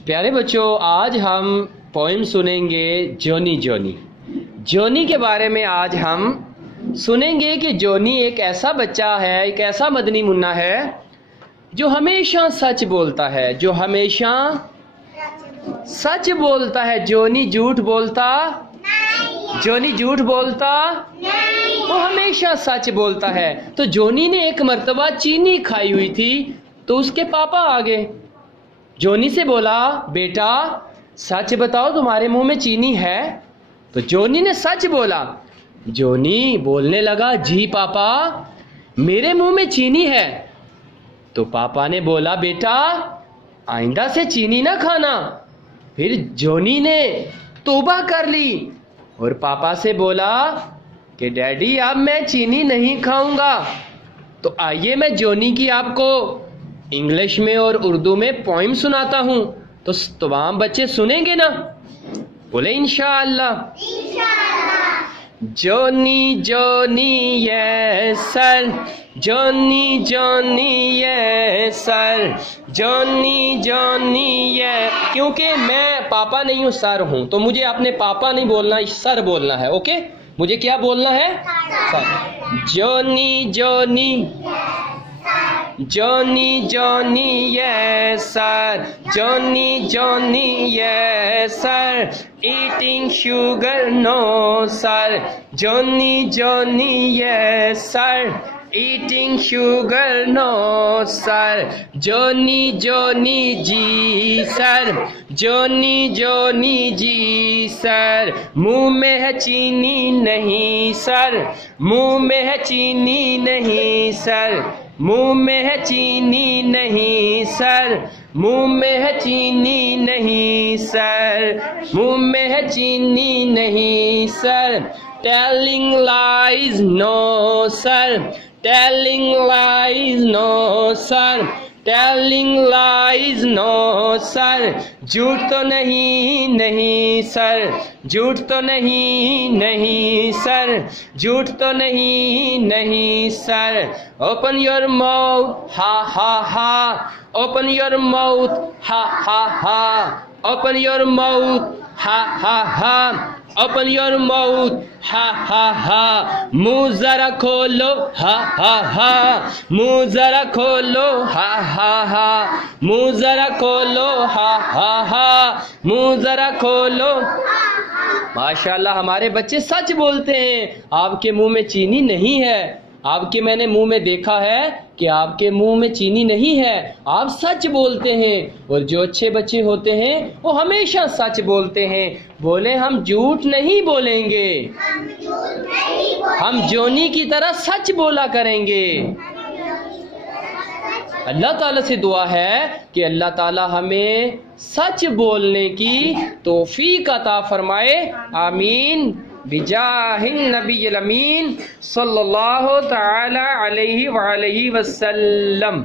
प्यारे बच्चों, आज हम पोइम सुनेंगे जोनी जोनी। जोनी के बारे में आज हम सुनेंगे कि जोनी एक ऐसा बच्चा है, एक ऐसा मदनी मुन्ना है जो हमेशा सच बोलता है, जो हमेशा सच बोलता है। जोनी झूठ बोलता नहीं, जोनी झूठ बोलता नहीं, वो हमेशा सच बोलता है। तो जोनी ने एक मर्तबा चीनी खाई हुई थी तो उसके पापा आ गए। जोनी से बोला, बेटा सच बताओ तुम्हारे मुंह में चीनी है? तो जोनी ने सच बोला। जोनी बोलने लगा, जी पापा मेरे मुंह में चीनी है। तो पापा ने बोला, बेटा आइंदा से चीनी ना खाना। फिर जोनी ने तौबा कर ली और पापा से बोला कि डैडी अब मैं चीनी नहीं खाऊंगा। तो आइए मैं जोनी की आपको इंग्लिश में और उर्दू में पोइम सुनाता हूं, तो तमाम बच्चे सुनेंगे ना? बोले इंशाअल्लाह। जोनी Johnny yes sir, Johnny Johnny yes sir, Johnny Johnny ये। क्योंकि मैं पापा नहीं हूँ, सर हूं, तो मुझे अपने पापा नहीं बोलना, सर बोलना है। ओके, मुझे क्या बोलना है? सर। जोनी जोनी, जोनी Johnny yes sir, Johnny Johnny yes sir, eating sugar no sir, Johnny Johnny yes sir, eating sugar no sir, Johnny Johnny जी सर, जोनी जोनी जी सर, मुंह में है चीनी नहीं सर, मुंह में है चीनी नहीं सर, मुंह में है चीनी नहीं सर, मुंह में है चीनी नहीं सर, मुंह में है चीनी नहीं sir. Telling lies no sir, telling lies no sir, telling lies no sir, झूठ तो नहीं नहीं सर, झूठ तो नहीं नहीं सर, झूठ तो नहीं नहीं सर। ओपन योर माउथ हा हा हा, ओपन योर माउथ हा हा हा, ओपन योर माउथ हा हा हा, ओपन योर माउथ हा हा हा। मुंह जरा खोलो हा हा हा, मुंह जरा खोलो हा हा हा, मुंह जरा खोलो हा हा हा, मुंह जरा खोलो। माशाल्लाह हमारे बच्चे सच बोलते हैं। आपके मुंह में चीनी नहीं है, आपके मैंने मुंह में देखा है कि आपके मुंह में चीनी नहीं है, आप सच बोलते हैं। और जो अच्छे बच्चे होते हैं वो हमेशा सच बोलते हैं। बोले हम झूठ नहीं बोलेंगे, हम जोनी की तरह सच बोला करेंगे। अल्लाह ताला से दुआ है कि अल्लाह ताला हमें सच बोलने की तौफीक अता फरमाए। आमीन बिजाहिन नबील अमीन सल्लल्लाहु तआला अलैहि व आलिहि वसल्लम।